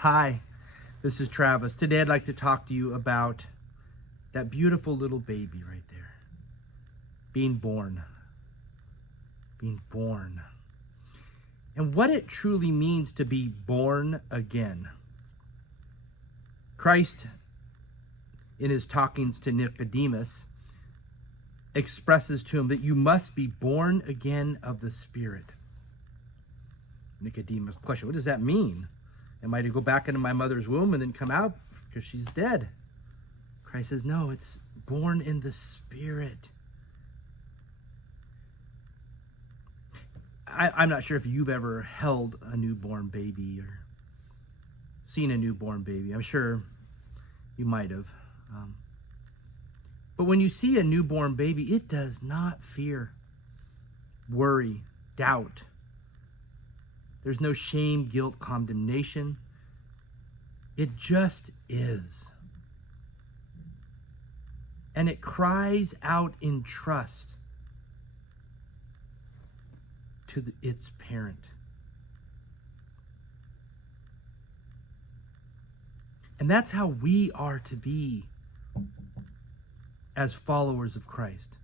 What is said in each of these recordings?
Hi, this is Travis. Today I'd like to talk to you about that beautiful little baby right there. Being born. Being born. And what it truly means to be born again. Christ, in his talkings to Nicodemus, expresses to him that you must be born again of the Spirit. Nicodemus question, what does that mean? Am I to go back into my mother's womb and then come out because she's dead? Christ says, no, it's born in the Spirit. I'm not sure if you've ever held a newborn baby or seen a newborn baby. I'm sure you might have. But when you see a newborn baby, it does not fear, worry, doubt. There's no shame, guilt, condemnation. It just is. And it cries out in trust to its parent. And that's how we are to be as followers of Christ.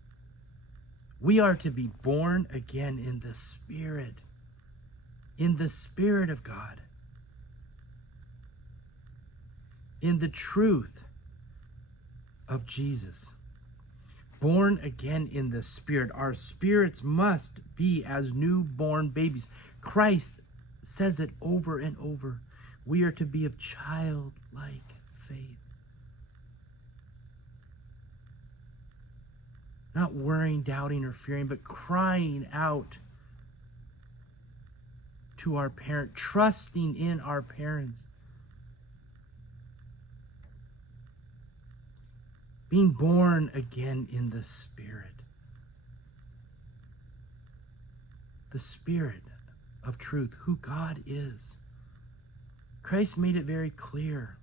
We are to be born again in the Spirit. In the Spirit of God. In the truth of Jesus. Born again in the Spirit. Our spirits must be as newborn babies. Christ says it over and over. We are to be of childlike faith. Not worrying, doubting, or fearing, but crying out to our parent, trusting in our parents. Being born again in the Spirit. The Spirit of truth, who God is. Christ made it very clear.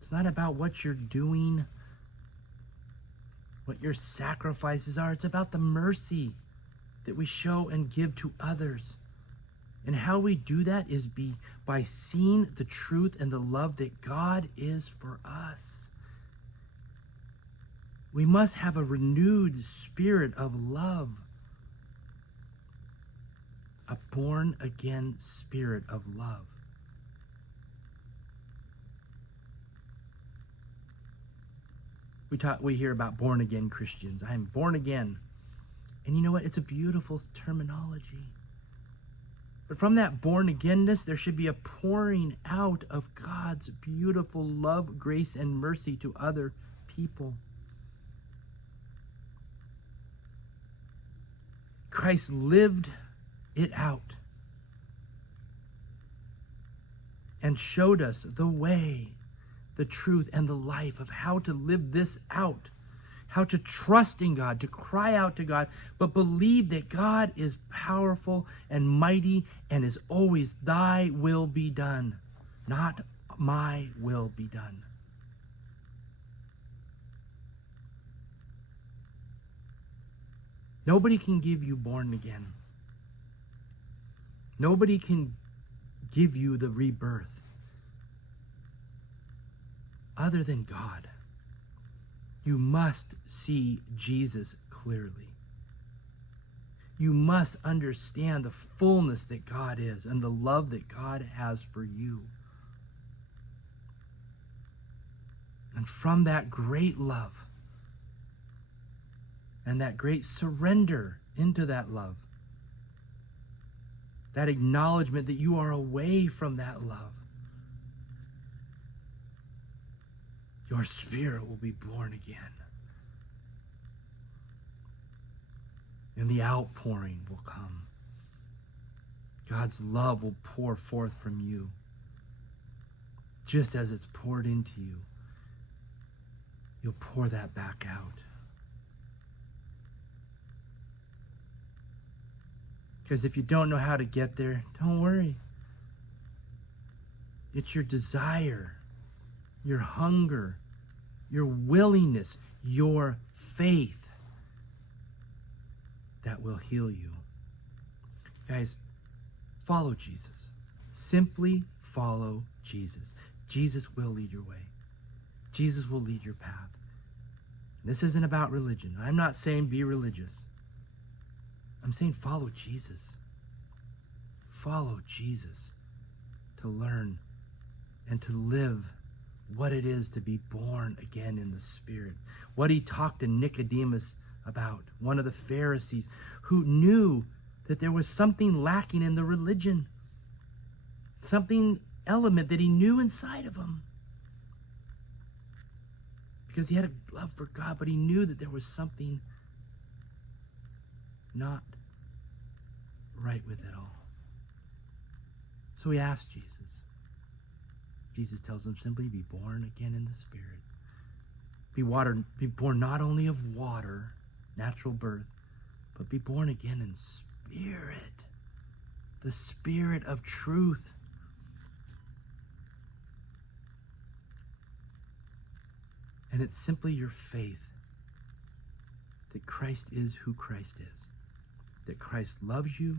It's not about what you're doing, what your sacrifices are. It's about the mercy that we show and give to others. And how we do that is by seeing the truth and the love that God is for us. We must have a renewed spirit of love. A born again spirit of love. We hear about born again Christians. I am born again. And you know what? It's a beautiful terminology. But from that born againness, there should be a pouring out of God's beautiful love, grace, and mercy to other people. Christ lived it out and showed us the way, the truth, and the life of how to live this out. How to trust in God, to cry out to God, but believe that God is powerful and mighty and is always thy will be done, not my will be done. Nobody can give you born again. Nobody can give you the rebirth other than God. You must see Jesus clearly. You must understand the fullness that God is and the love that God has for you. And from that great love and that great surrender into that love, that acknowledgement that you are away from that love, your spirit will be born again. And the outpouring will come. God's love will pour forth from you. Just as it's poured into you, you'll pour that back out. Because if you don't know how to get there, don't worry. It's your desire, your hunger, your willingness, your faith that will heal you. Guys, follow Jesus. Simply follow Jesus. Jesus will lead your way. Jesus will lead your path. This isn't about religion. I'm not saying be religious. I'm saying follow Jesus. Follow Jesus to learn and to live what it is to be born again in the Spirit. What he talked to Nicodemus about, one of the Pharisees who knew that there was something lacking in the religion, something element that he knew inside of him. Because he had a love for God, but he knew that there was something not right with it all. So he asked Jesus. Jesus tells him simply, be born again in the Spirit. Be born not only of water, natural birth, but be born again in Spirit. The Spirit of truth. And it's simply your faith that Christ is who Christ is. That Christ loves you,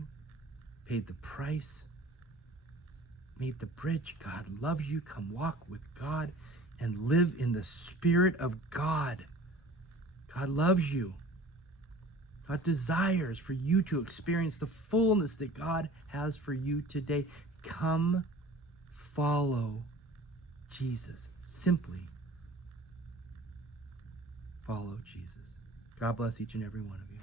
paid the price, made the bridge. God loves you. Come walk with God and live in the Spirit of God. God loves you. God desires for you to experience the fullness that God has for you today. Come follow Jesus. Simply follow Jesus. God bless each and every one of you.